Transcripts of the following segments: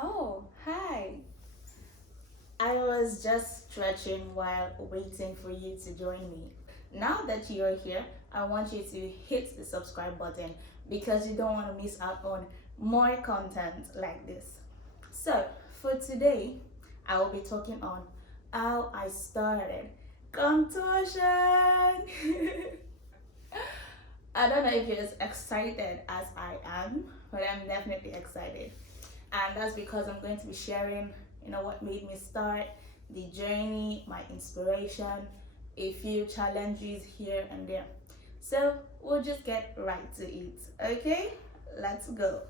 Oh, hi. I was just stretching while waiting for you to join me. Now that you're here, I want you to hit the subscribe button because you don't want to miss out on more content like this. So, for today, I will be talking on how I started contortion. I don't know if you're as excited as I am, but I'm definitely excited. And that's because I'm going to be sharing, what made me start, the journey, my inspiration, a few challenges here and there. So we'll just get right to it, okay? Let's go.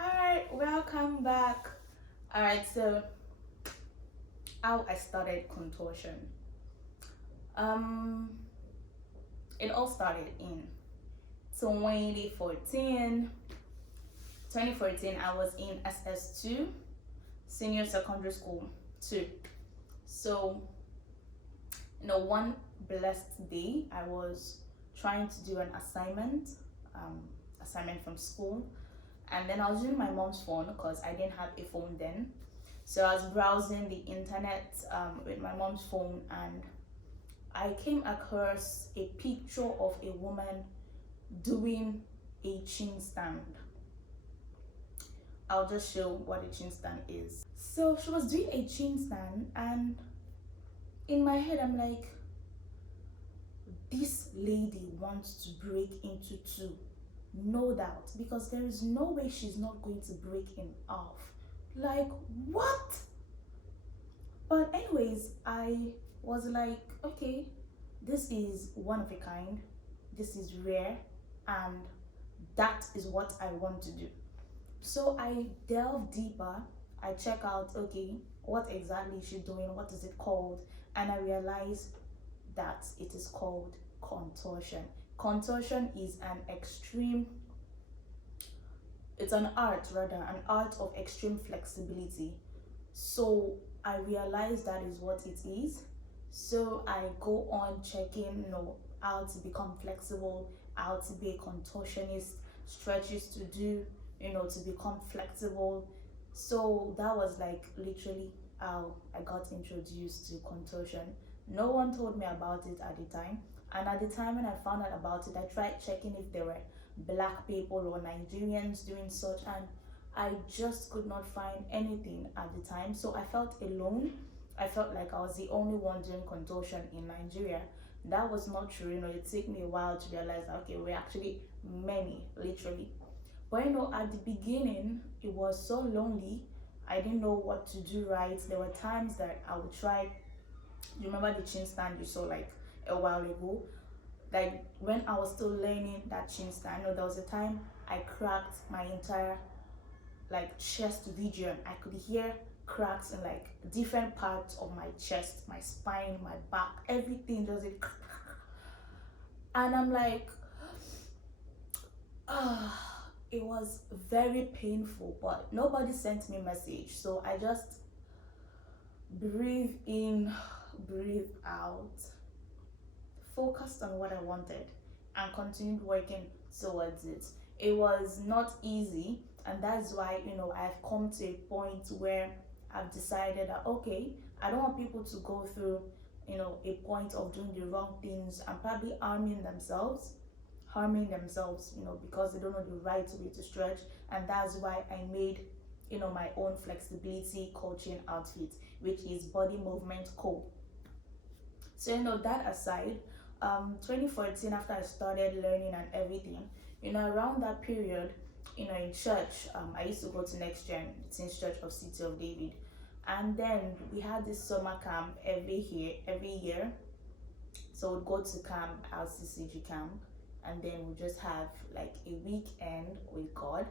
All right, welcome back. All right, so how I started contortion. Um, it all started in 2014. 2014, I was in SS2, senior secondary school 2. So, one blessed day, I was trying to do an um, assignment from school, and then I was using my mom's phone because I didn't have a phone then. So I was browsing the internet with my mom's phone, and I came across a picture of a woman doing a chin stand. I'll just show what a chin stand is. So she was doing a chin stand, and in my head, I'm like, this lady wants to break into two, no doubt, because there is no way she's not going to break in half. Like, what? But, anyways, I was like, okay, this is one of a kind, this is rare, and that is what I want to do. So I delve deeper, I check out, okay, what exactly is she doing, what is it called, and I realize that it is called contortion. Contortion is it's an art rather, an art of extreme flexibility. So I realized that is what it is. So I go on checking, how to become flexible, how to be a contortionist, stretches to do, to become flexible. So that was like literally how I got introduced to contortion. No one told me about it at the time. And at the time when I found out about it, I tried checking if there were black people or Nigerians doing such, and I just could not find anything at the time. So I felt alone. I felt like I was the only one doing contortion in Nigeria. That was not true. It took me a while to realize that, okay, we're actually many, literally. But at the beginning, it was so lonely. I didn't know what to do right. There were times that I would try. You remember the chin stand you saw like a while ago? Like when I was still learning that chin stand, there was a time I cracked my entire like chest region. I could hear cracks in like different parts of my chest, my spine, my back, everything just like, and I'm like, it was very painful, but nobody sent me a message. So I just breathe in, breathe out, focused on what I wanted, and continued working towards it. It was not easy, and that's why I've come to a point where I've decided that, okay, I don't want people to go through a point of doing the wrong things and probably harming themselves, because they don't know the right way to stretch. And that's why I made my own flexibility coaching outfit, which is Body Movement Co. So that aside, 2014, after I started learning and everything, around that period, in church, I used to go to Next Gen Teens Church of City of David, and then we had this summer camp every year. So we'd go to camp, our CCG camp, and then we just have like a weekend with God.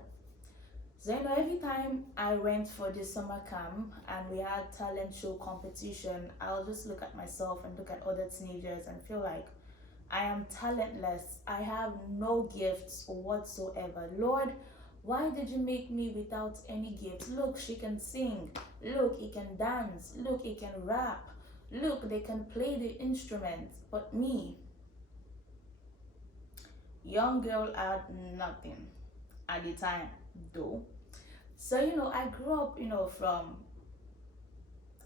So every time I went for this summer camp and we had talent show competition, I'll just look at myself and look at other teenagers and feel like I am talentless. I have no gifts whatsoever. Lord, why did you make me without any gifts? Look, she can sing. Look, he can dance. Look, he can rap. Look, they can play the instrument. But me, Young girl had nothing at the time, though. So, I grew up, from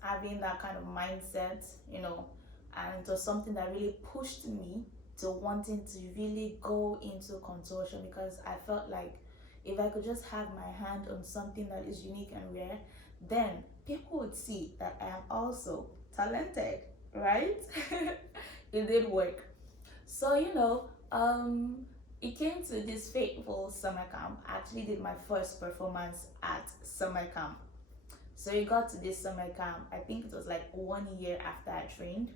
having that kind of mindset, and it was something that really pushed me to wanting to really go into contortion, because I felt like if I could just have my hand on something that is unique and rare, then people would see that I am also talented, right? It did work. So, it came to this fateful summer camp. I actually did my first performance at summer camp. So it got to this summer camp. I think it was like 1 year after I trained.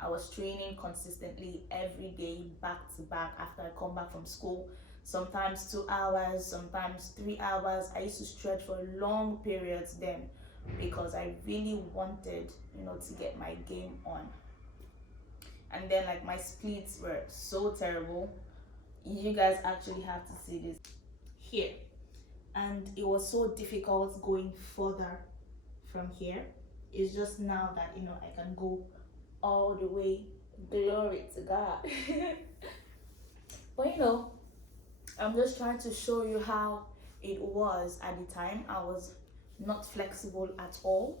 I was training consistently every day, back to back, after I come back from school. Sometimes 2 hours, sometimes 3 hours. I used to stretch for long periods then, because I really wanted, to get my game on. And then, like, my splits were so terrible. You guys actually have to see this here. And it was so difficult going further from here. It's just now that, I can go all the way. Glory to God. But, I'm just trying to show you how it was at the time. I was not flexible at all.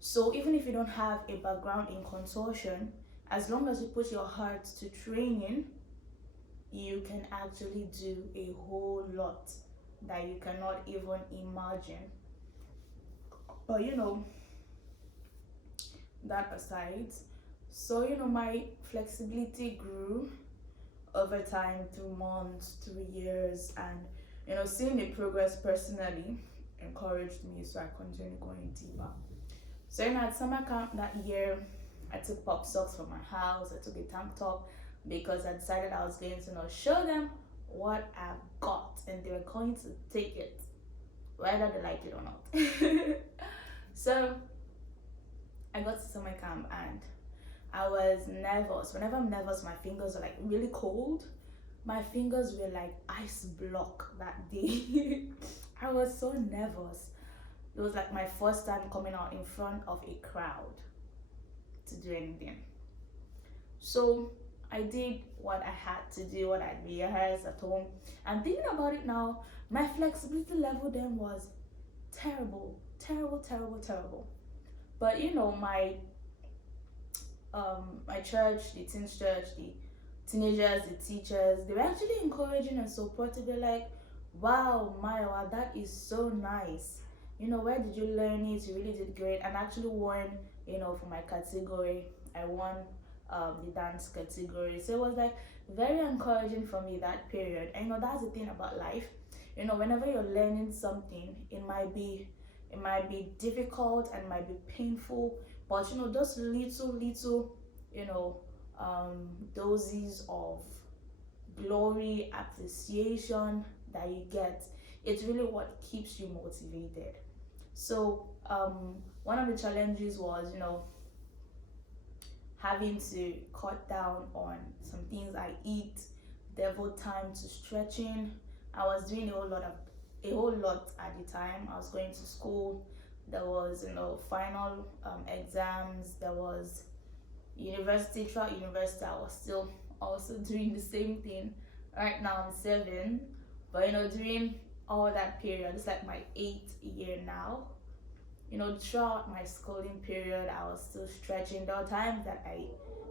So even if you don't have a background in contortion, as long as you put your heart to training, you can actually do a whole lot that you cannot even imagine. But that aside, so my flexibility grew over time, through months, through years, and seeing the progress personally encouraged me, so I continued going deeper. So at summer camp that year, I took pop socks from my house. I took a tank top, because I decided I was going to show them what I've got, and they were going to take it, whether they like it or not. So I got to summer camp and I was nervous. Whenever I'm nervous, my fingers are like really cold. My fingers were like ice block that day. I was so nervous. It was like my first time coming out in front of a crowd to do anything. So I did what I had to do, what I rehearsed at home. And thinking about it now, my flexibility level then was terrible, terrible, terrible, terrible. But my church, the teens church, the teenagers, the teachers, they were actually encouraging and supportive. They're like, wow, Mayowa, that is so nice. Where did you learn it? You really did great. And actually won, for my category. I won the dance category. So it was like very encouraging for me that period. And that's the thing about life. Whenever you're learning something, it might be difficult and might be painful, but those little doses of glory, appreciation that you get, it's really what keeps you motivated. So one of the challenges was having to cut down on some things I eat, devote time to stretching. I was doing a whole lot at the time. I was going to school. There was final exams. There was university. Throughout university, I was still also doing the same thing. Right now I'm 7, but during all that period, it's like my 8th year now. Throughout my schooling period, I was still stretching. There were times that I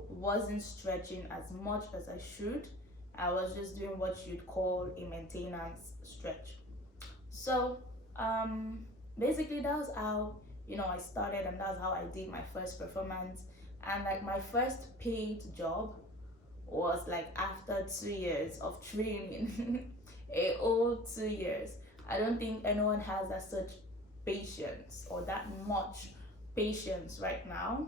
wasn't stretching as much as I should. I was just doing what you'd call a maintenance stretch. So basically that was how I started, and that's how I did my first performance. And like my first paid job was like after 2 years of training. A whole 2 years. I don't think anyone has that such patience or that much patience right now.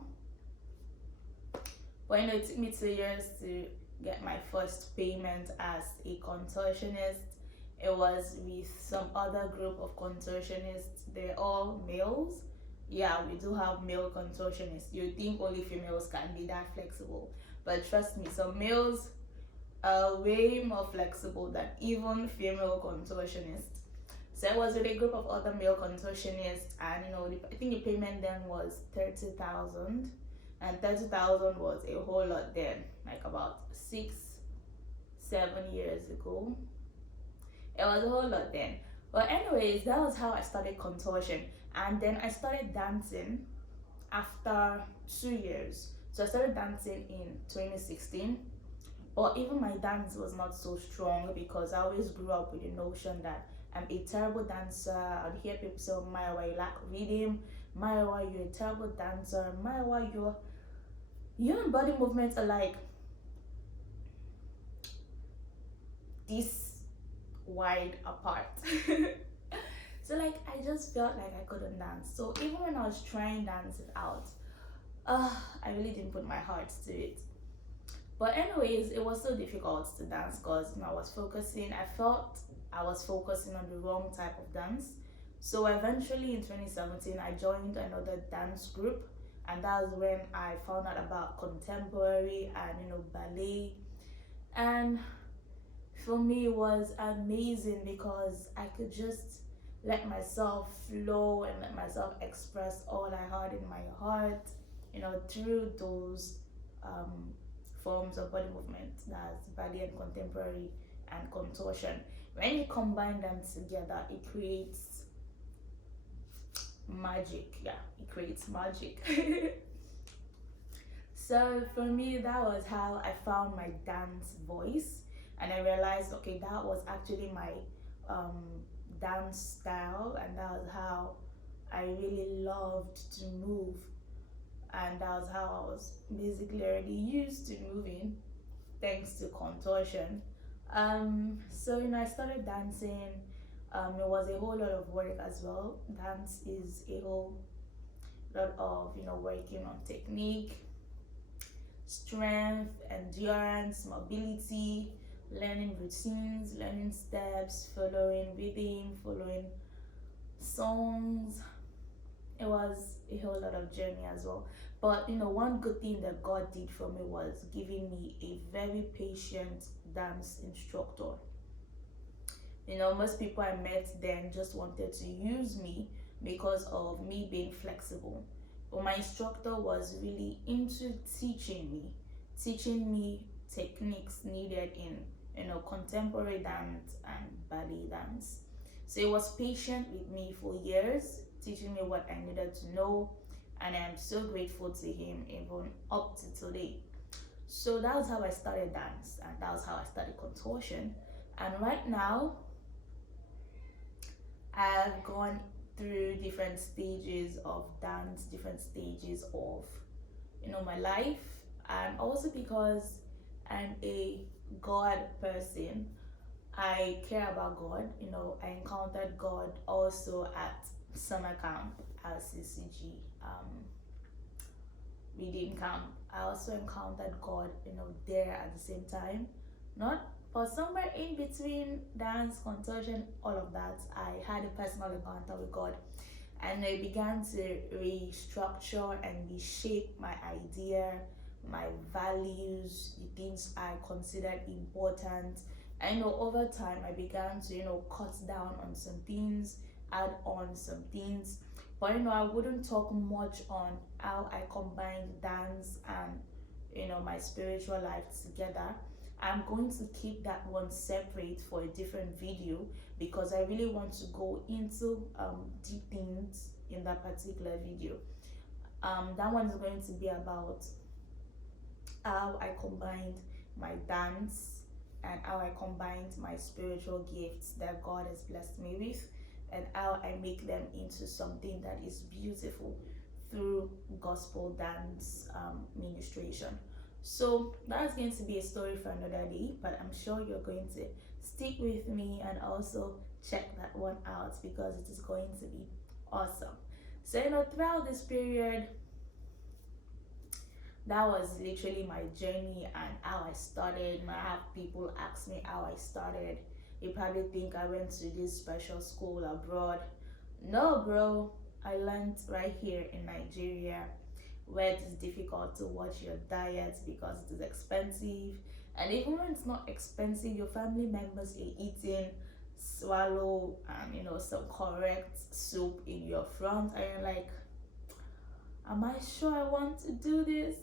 But it took me 2 years to get my first payment as a contortionist. It was with some other group of contortionists. They're all males. Yeah, we do have male contortionists. You think only females can be that flexible, but trust me, some males are way more flexible than even female contortionists. So I was with a group of other male contortionists, and I think the payment then was 30,000, and 30,000 was a whole lot then, like about 7 years ago. It was a whole lot then. But anyways, that was how I started contortion. And then I started dancing after 2 years. So I started dancing in 2016. But even my dance was not so strong because I always grew up with the notion that I'm a terrible dancer. I'd hear people say, oh, Mayowa, you lack rhythm. Mayowa, you're a terrible dancer. Mayowa, your body movements are like this wide apart. So like I just felt like I couldn't dance. So even when I was trying dancing out, I really didn't put my heart to it. But anyways, it was so difficult to dance because I was focusing. I felt I was focusing on the wrong type of dance. So eventually in 2017, I joined another dance group, and that was when I found out about contemporary and ballet. And for me, it was amazing because I could just let myself flow and let myself express all I had in my heart, through those forms of body movement, that's ballet and contemporary and contortion. When you combine them together, it creates magic. Yeah, it creates magic. So for me, that was how I found my dance voice, and I realized, okay, that was actually my dance style, and that was how I really loved to move, and that was how I was basically already used to moving thanks to contortion. So I started dancing. It was a whole lot of work as well. Dance is a whole lot of working on technique, strength, endurance, mobility, learning routines, learning steps, following rhythm, following songs. It was a whole lot of journey as well. But one good thing that God did for me was giving me a very patient dance instructor. Most people I met then just wanted to use me because of me being flexible. But my instructor was really into teaching me techniques needed in contemporary dance and ballet dance. So he was patient with me for years, teaching me what I needed to know, and I'm so grateful to him even up to today. So that was how I started dance, and that was how I started contortion. And right now, I've gone through different stages of dance, different stages of my life, and also because I'm a God person, I care about God. I encountered God also at summer camp, LCCG, reading camp. I also encountered God, there at the same time. Not, but somewhere in between dance, contortion, all of that, I had a personal encounter with God, and I began to restructure and reshape my idea, my values, the things I considered important. I know over time I began to cut down on some things, add on some things, but I wouldn't talk much on how I combined dance and my spiritual life together. I'm going to keep that one separate for a different video because I really want to go into deep things in that particular video. That one is going to be about how I combined my dance and how I combined my spiritual gifts that God has blessed me with, and how I make them into something that is beautiful through gospel dance ministration. So that's going to be a story for another day, but I'm sure you're going to stick with me and also check that one out because it is going to be awesome. So throughout this period, that was literally my journey and how I started. I have people ask me how I started. They probably think I went to this special school abroad. No, bro, I learned right here in Nigeria, where it is difficult to watch your diet because it is expensive. And even when it's not expensive, your family members are eating swallow and some correct soup in your front, and you're like, am I sure I want to do this?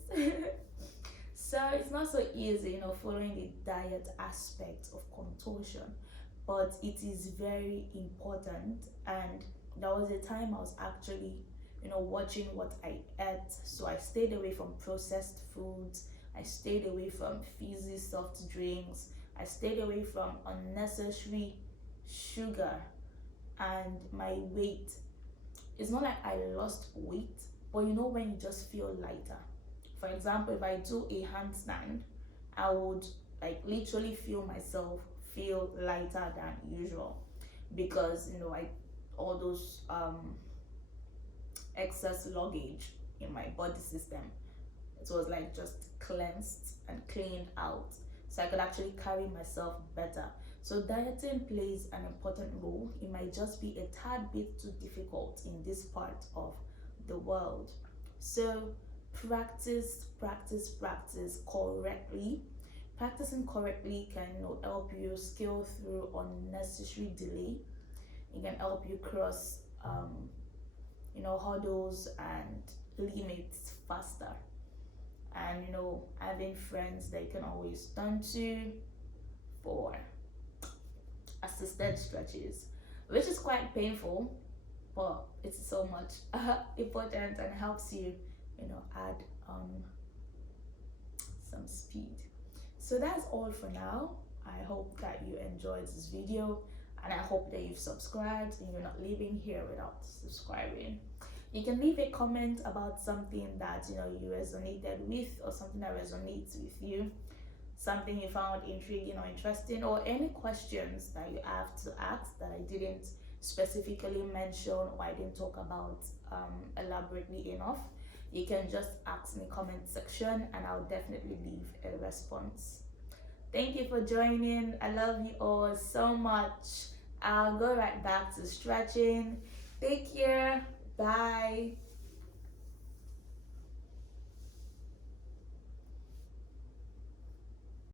So it's not so easy, following the diet aspect of contortion, but it is very important. And there was a time I was actually, watching what I ate. So I stayed away from processed foods, I stayed away from fizzy soft drinks, I stayed away from unnecessary sugar. And my weight, it's not like I lost weight, but when you just feel lighter. For example, if I do a handstand, I would like literally feel myself feel lighter than usual, because I all those excess luggage in my body system, it was like just cleansed and cleaned out, so I could actually carry myself better. So dieting plays an important role. It might just be a tad bit too difficult in this part of the world. So practice correctly. Practicing correctly can help you scale through unnecessary delay. It can help you cross hurdles and limits faster. And having friends that you can always turn to for assisted stretches, which is quite painful, but it's so much important and helps you, add some speed. So that's all for now. I hope that you enjoyed this video, and I hope that you've subscribed and you're not leaving here without subscribing. You can leave a comment about something that you resonated with, or something that resonates with you, something you found intriguing or interesting, or any questions that you have to ask that I didn't specifically mention or I didn't talk about elaborately enough. You can just ask in the comment section and I'll definitely leave a response. Thank you for joining. I love you all so much. I'll go right back to stretching. Take care. Bye.